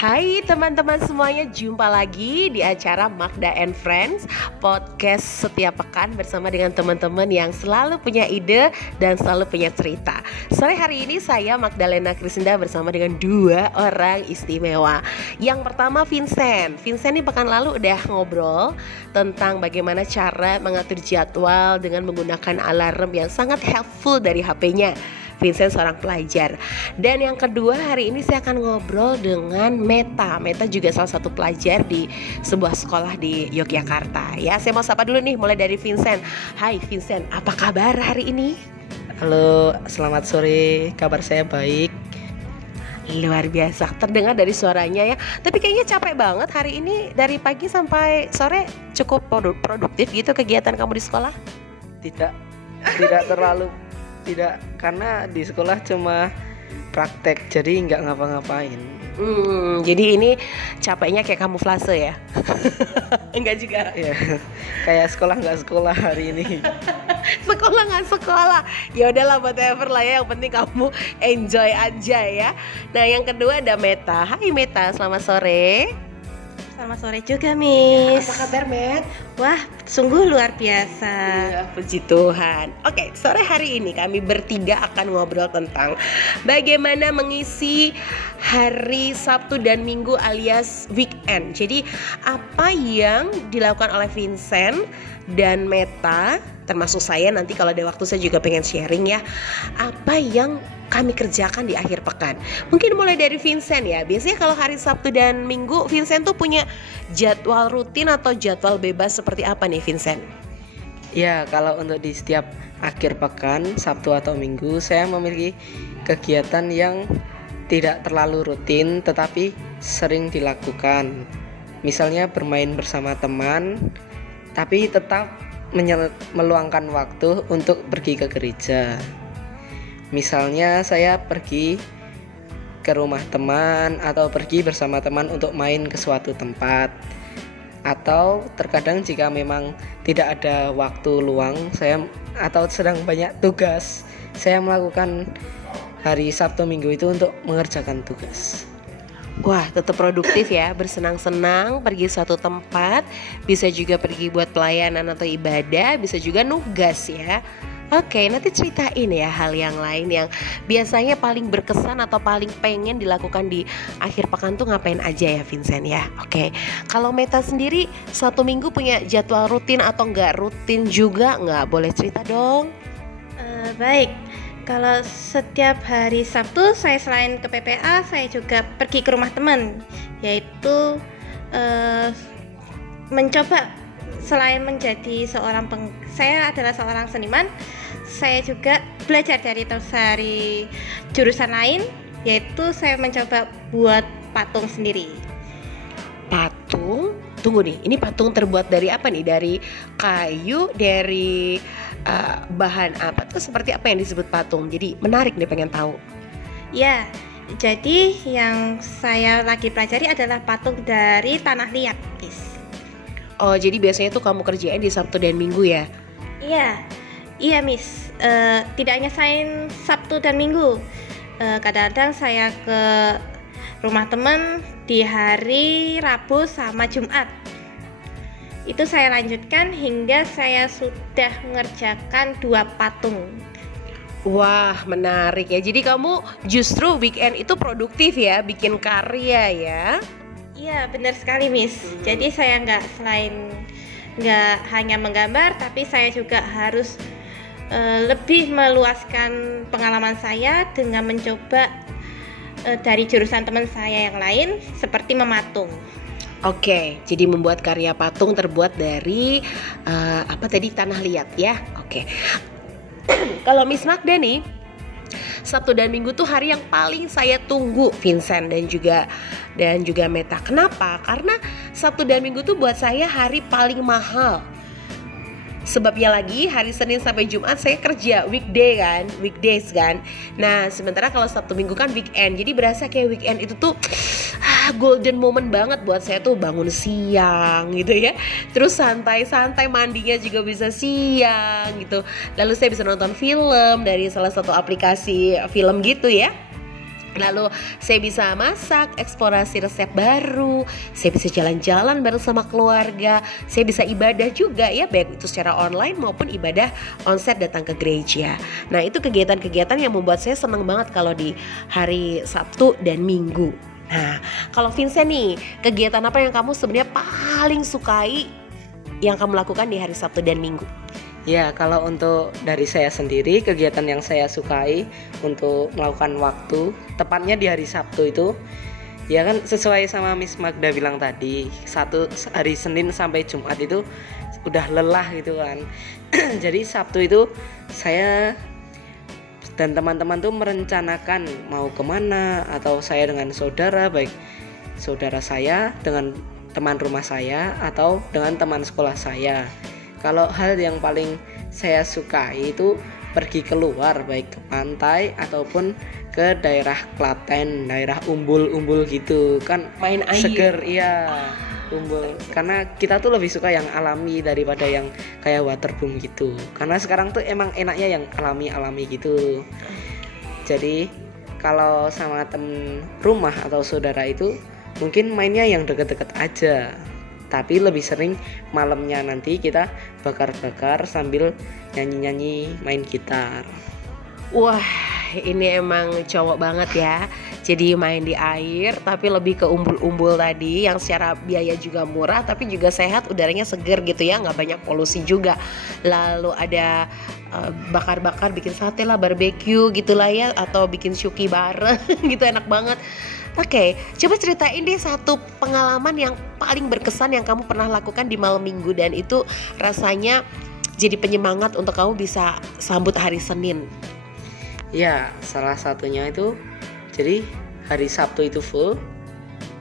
Hai teman-teman semuanya, jumpa lagi di acara Magda and Friends, podcast setiap pekan bersama dengan teman-teman yang selalu punya ide dan selalu punya cerita. Sore hari ini saya Magdalena Krisinda bersama dengan dua orang istimewa. Yang pertama Vincent ini pekan lalu udah ngobrol tentang bagaimana cara mengatur jadwal dengan menggunakan alarm yang sangat helpful dari HP-nya. Vincent seorang pelajar. Dan yang kedua hari ini saya akan ngobrol dengan Meta juga salah satu pelajar di sebuah sekolah di Yogyakarta. Ya, saya mau sapa dulu nih, mulai dari Vincent. Hai Vincent, apa kabar hari ini? Halo, selamat sore. Kabar saya baik. Luar biasa, terdengar dari suaranya ya. Tapi kayaknya capek banget hari ini, dari pagi sampai sore cukup produktif gitu kegiatan kamu di sekolah? Tidak terlalu. Tidak, karena di sekolah cuma praktek, jadi nggak ngapa-ngapain. Jadi ini capeknya kayak kamuflase ya? Enggak juga ya, kayak sekolah nggak sekolah hari ini. Sekolah nggak sekolah, ya udahlah, whatever lah ya, yang penting kamu enjoy aja ya. Nah yang kedua ada Meta. Hai Meta, selamat sore. Selamat sore juga, Miss. Apa kabar, Met? Wah, sungguh luar biasa. Ya, puji Tuhan. Oke, sore hari ini kami bertiga akan ngobrol tentang bagaimana mengisi hari Sabtu dan Minggu alias weekend. Jadi, apa yang dilakukan oleh Vincent dan Meta, termasuk saya nanti kalau ada waktu saya juga pengen sharing ya, apa yang kami kerjakan di akhir pekan. Mungkin mulai dari Vincent ya. Biasanya kalau hari Sabtu dan Minggu Vincent tuh punya jadwal rutin atau jadwal bebas seperti apa nih Vincent? Ya, kalau untuk di setiap akhir pekan, Sabtu atau Minggu, saya memiliki kegiatan yang tidak terlalu rutin tetapi sering dilakukan. Misalnya bermain bersama teman, tapi tetap meluangkan waktu untuk pergi ke gereja. Misalnya saya pergi ke rumah teman atau pergi bersama teman untuk main ke suatu tempat. Atau terkadang jika memang tidak ada waktu luang atau sedang banyak tugas, saya melakukan hari Sabtu Minggu itu untuk mengerjakan tugas. Wah, tetap produktif ya, bersenang-senang, pergi suatu tempat, bisa juga pergi buat pelayanan atau ibadah, bisa juga nugas ya. Oke, nanti ceritain ya hal yang lain yang biasanya paling berkesan atau paling pengen dilakukan di akhir pekan tuh ngapain aja ya Vincent ya. Oke, kalau Meta sendiri suatu minggu punya jadwal rutin atau nggak rutin juga nggak? Boleh cerita dong. Baik, kalau setiap hari Sabtu saya selain ke PPA, saya juga pergi ke rumah teman, yaitu mencoba selain menjadi saya adalah seorang seniman, saya juga belajar dari jurusan lain, yaitu saya mencoba buat patung sendiri. Patung? Tunggu nih, ini patung terbuat dari apa nih? Dari kayu, dari bahan apa? Tuh seperti apa yang disebut patung? Jadi menarik nih, pengen tahu. Ya, jadi yang saya lagi pelajari adalah patung dari tanah liat, guys. Oh, jadi biasanya tuh kamu kerjain di Sabtu dan Minggu ya? Iya Miss. Tidak hanya saya Sabtu dan Minggu. Kadang-kadang saya ke rumah teman di hari Rabu sama Jumat. Itu saya lanjutkan hingga saya sudah mengerjakan 2 patung. Wah, menarik ya. Jadi kamu justru weekend itu produktif ya, bikin karya ya? Iya, benar sekali Miss. Jadi saya nggak hanya menggambar, tapi saya juga harus lebih meluaskan pengalaman saya dengan mencoba dari jurusan teman saya yang lain seperti mematung. Oke, jadi membuat karya patung terbuat dari tanah liat ya. Oke. Kalau Miss Magda nih, Sabtu dan Minggu tuh hari yang paling saya tunggu Vincent dan juga Meta. Kenapa? Karena Sabtu dan Minggu tuh buat saya hari paling mahal. Sebabnya lagi hari Senin sampai Jumat saya kerja weekdays kan. Nah sementara kalau Sabtu Minggu kan weekend. Jadi berasa kayak weekend itu tuh golden moment banget buat saya tuh, bangun siang gitu ya. Terus santai-santai, mandinya juga bisa siang gitu. Lalu saya bisa nonton film dari salah satu aplikasi film gitu ya. Lalu saya bisa masak, eksplorasi resep baru, saya bisa jalan-jalan bareng sama keluarga, saya bisa ibadah juga ya, baik itu secara online maupun ibadah onsite datang ke gereja. Nah itu kegiatan-kegiatan yang membuat saya senang banget kalau di hari Sabtu dan Minggu. Nah kalau Vincent nih, kegiatan apa yang kamu sebenarnya paling sukai yang kamu lakukan di hari Sabtu dan Minggu? Ya, kalau untuk dari saya sendiri, kegiatan yang saya sukai untuk melakukan waktu, tepatnya di hari Sabtu itu, ya kan sesuai sama Miss Magda bilang tadi, hari Senin sampai Jumat itu udah lelah gitu kan. Jadi Sabtu itu saya dan teman-teman tuh merencanakan mau kemana, atau saya dengan saudara, baik saudara saya dengan teman rumah saya atau dengan teman sekolah saya. Kalau hal yang paling saya sukai itu pergi keluar, baik ke pantai ataupun ke daerah Klaten, daerah umbul-umbul gitu kan, main air, seger, iya, umbul. Karena kita tuh lebih suka yang alami daripada yang kayak waterboom gitu. Karena sekarang tuh emang enaknya yang alami-alami gitu. Jadi kalau sama temen rumah atau saudara itu mungkin mainnya yang deket-deket aja, tapi lebih sering malamnya nanti kita bakar-bakar sambil nyanyi-nyanyi, main gitar. Wah, ini emang cowok banget ya. Jadi main di air tapi lebih ke umbul-umbul tadi, yang secara biaya juga murah tapi juga sehat, udaranya seger gitu ya, nggak banyak polusi juga. Lalu ada bakar-bakar, bikin sate lah, barbeque gitulah ya, atau bikin syuki bareng gitu, enak banget. Oke, coba ceritain deh satu pengalaman yang paling berkesan yang kamu pernah lakukan di malam minggu dan itu rasanya jadi penyemangat untuk kamu bisa sambut hari Senin. Ya, salah satunya itu, jadi hari Sabtu itu full,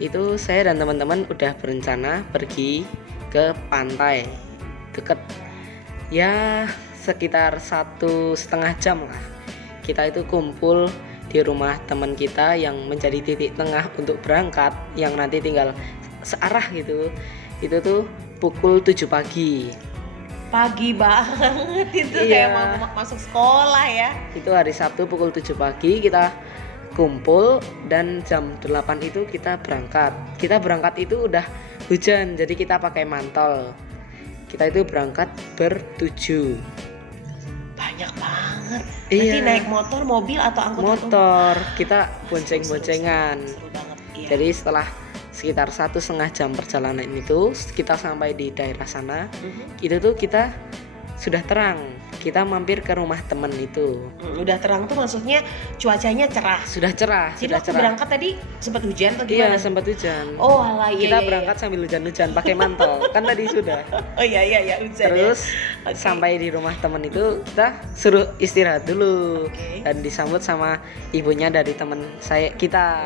itu saya dan teman-teman udah berencana pergi ke pantai deket, ya sekitar 1,5 jam lah. Kita itu kumpul di rumah teman kita yang menjadi titik tengah untuk berangkat, yang nanti tinggal searah gitu. Itu tuh pukul 7 pagi. Pagi banget itu, iya. Kayak mau masuk sekolah ya. Itu hari Sabtu pukul 7 pagi kita kumpul dan jam 8 itu kita berangkat. Kita berangkat itu udah hujan, jadi kita pakai mantel. Kita itu berangkat ber-7. Banyak banget. Nanti naik motor, mobil atau angkutan motor, kita bonceng-boncengan. Seru banget, iya. Jadi setelah sekitar 1,5 jam perjalanan itu, kita sampai di daerah sana. Itu tuh kita sudah terang. Kita mampir ke rumah temen itu. Udah terang tuh maksudnya cuacanya cerah. Sudah cerah. Jadi sudah waktu cerah. berangkat tadi sempat hujan atau gimana? Iya, sempat hujan. Oh alah, iya. Kita berangkat sambil hujan-hujan pakai mantel. Kan tadi sudah. Oh iya hujan. Terus ya. sampai di rumah temen itu kita suruh istirahat dulu. Dan disambut sama ibunya dari temen kita.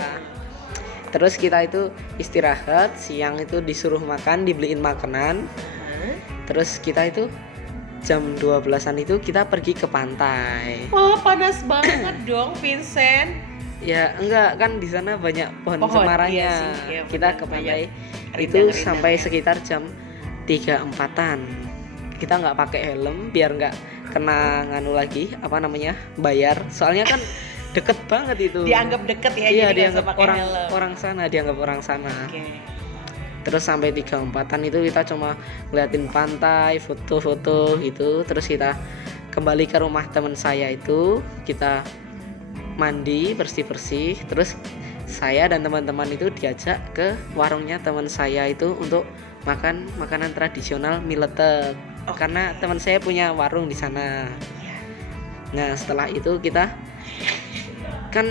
Terus kita itu istirahat, siang itu disuruh makan, dibeliin makanan. Terus kita itu jam 12-an itu kita pergi ke pantai. Wah, panas banget dong, Vincent. Ya enggak, kan di sana banyak pohon cemaranya. Iya, kita ke pantai itu sampai sekitar jam 3-4-an. Kita nggak pakai helm biar nggak kena bayar. Soalnya kan deket banget itu. Dianggap deket ya. Iya, jadi dianggap orang sana. Terus sampai 3-4-an itu kita cuma ngeliatin pantai, foto-foto gitu. Terus kita kembali ke rumah teman saya itu, kita mandi, bersih-bersih. Terus saya dan teman-teman itu diajak ke warungnya teman saya itu untuk makan makanan tradisional mie letek. Karena teman saya punya warung di sana. Nah, setelah itu kita kan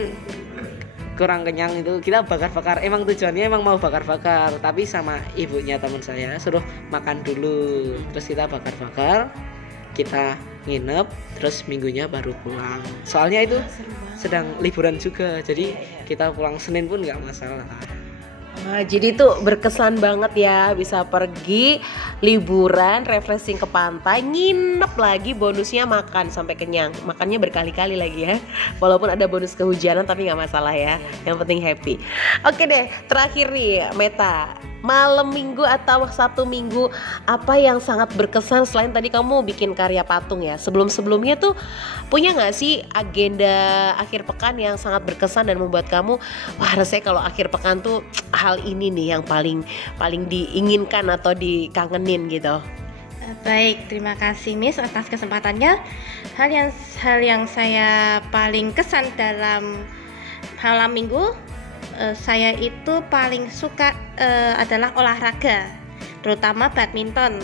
kurang kenyang, itu kita bakar-bakar. Emang tujuannya emang mau bakar-bakar, tapi sama ibunya teman saya suruh makan dulu. Terus kita bakar-bakar, kita nginep, terus minggunya baru pulang. Soalnya itu sedang liburan juga, jadi kita pulang Senin pun nggak masalah. Nah, jadi tuh berkesan banget ya, bisa pergi liburan, refreshing ke pantai, nginep lagi, bonusnya makan sampai kenyang. Makannya berkali-kali lagi ya. Walaupun ada bonus kehujanan tapi nggak masalah ya. Yang penting happy. Oke deh, terakhir nih Meta. malam minggu atau Sabtu minggu apa yang sangat berkesan selain tadi kamu bikin karya patung ya? Sebelumnya tuh punya nggak sih agenda akhir pekan yang sangat berkesan dan membuat kamu wah rasanya kalau akhir pekan tuh hal ini nih yang paling diinginkan atau dikangenin gitu? Baik, terima kasih Miss atas kesempatannya. Hal yang saya paling kesan dalam malam minggu, saya itu paling suka adalah olahraga, terutama badminton.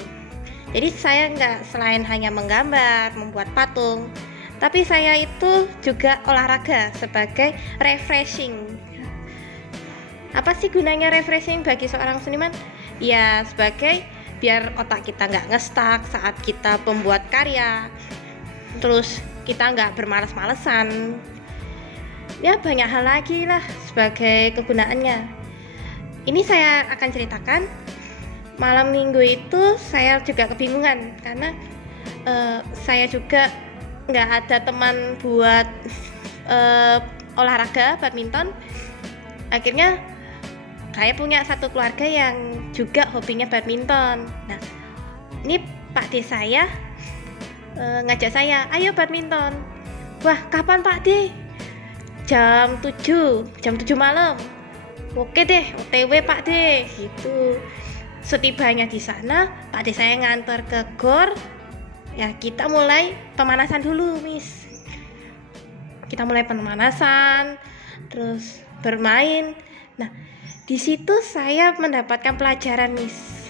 Jadi saya nggak selain hanya menggambar, membuat patung, tapi saya itu juga olahraga sebagai refreshing. Apa sih gunanya refreshing bagi seorang seniman? Ya sebagai biar otak kita nggak ngestak saat kita membuat karya, terus kita nggak bermalas-malesan. Ya banyak hal lagi lah sebagai kegunaannya. Ini saya akan ceritakan. Malam minggu itu saya juga kebingungan karena saya juga nggak ada teman buat olahraga badminton. Akhirnya saya punya satu keluarga yang juga hobinya badminton. Nah, ini Pak D saya ngajak saya, ayo badminton. Wah, kapan Pak D? Jam 7 malam. Oke deh, OTW Pak D. Gitu. Setibanya di sana, Pak D saya ngantar ke GOR. Ya, kita mulai pemanasan dulu, Miss. Kita mulai pemanasan, terus bermain. Nah, di situ saya mendapatkan pelajaran, Miss.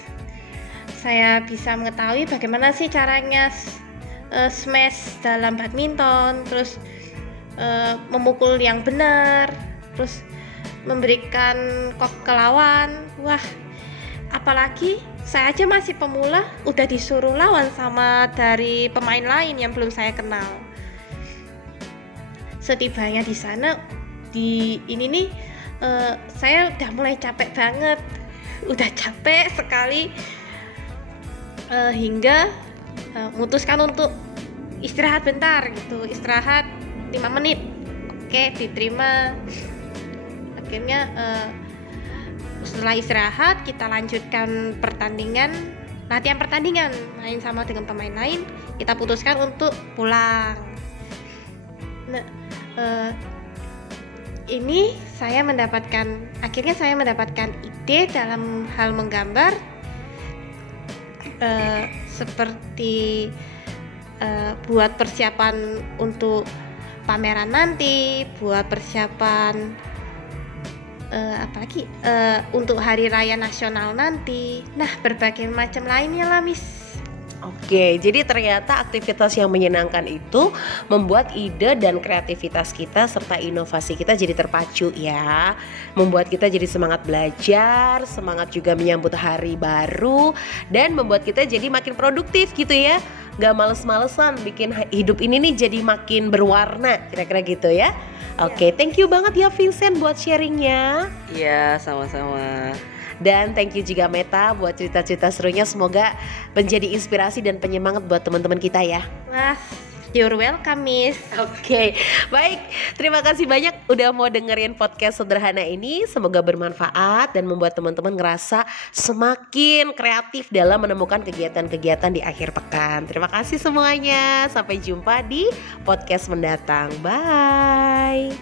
Saya bisa mengetahui bagaimana sih caranya smash dalam badminton, terus memukul yang benar, terus memberikan kok ke lawan. Wah, apalagi saya aja masih pemula, udah disuruh lawan sama dari pemain lain yang belum saya kenal. Setibanya di sana, saya udah mulai capek banget, udah capek sekali, hingga memutuskan untuk istirahat bentar gitu, istirahat 5 menit. Oke, diterima. Akhirnya setelah istirahat kita lanjutkan latihan pertandingan, main sama dengan pemain lain. Kita putuskan untuk pulang. Nah, ini akhirnya saya mendapatkan ide dalam hal menggambar, seperti buat persiapan untuk pameran nanti, buat persiapan untuk hari raya nasional nanti. Nah, berbagai macam lainnya lah, Miss. Oke, jadi ternyata aktivitas yang menyenangkan itu membuat ide dan kreativitas kita serta inovasi kita jadi terpacu ya. Membuat kita jadi semangat belajar, semangat juga menyambut hari baru, dan membuat kita jadi makin produktif gitu ya. Gak males-malesan, bikin hidup ini nih jadi makin berwarna, kira-kira gitu ya. Oke, thank you banget ya Vincent buat sharingnya. Iya, sama-sama. Dan thank you juga Meta buat cerita-cerita serunya. Semoga menjadi inspirasi dan penyemangat buat teman-teman kita ya. Wah, you're welcome, Miss. Oke, baik. Terima kasih banyak udah mau dengerin podcast sederhana ini. Semoga bermanfaat dan membuat teman-teman ngerasa semakin kreatif dalam menemukan kegiatan-kegiatan di akhir pekan. Terima kasih semuanya. Sampai jumpa di podcast mendatang. Bye.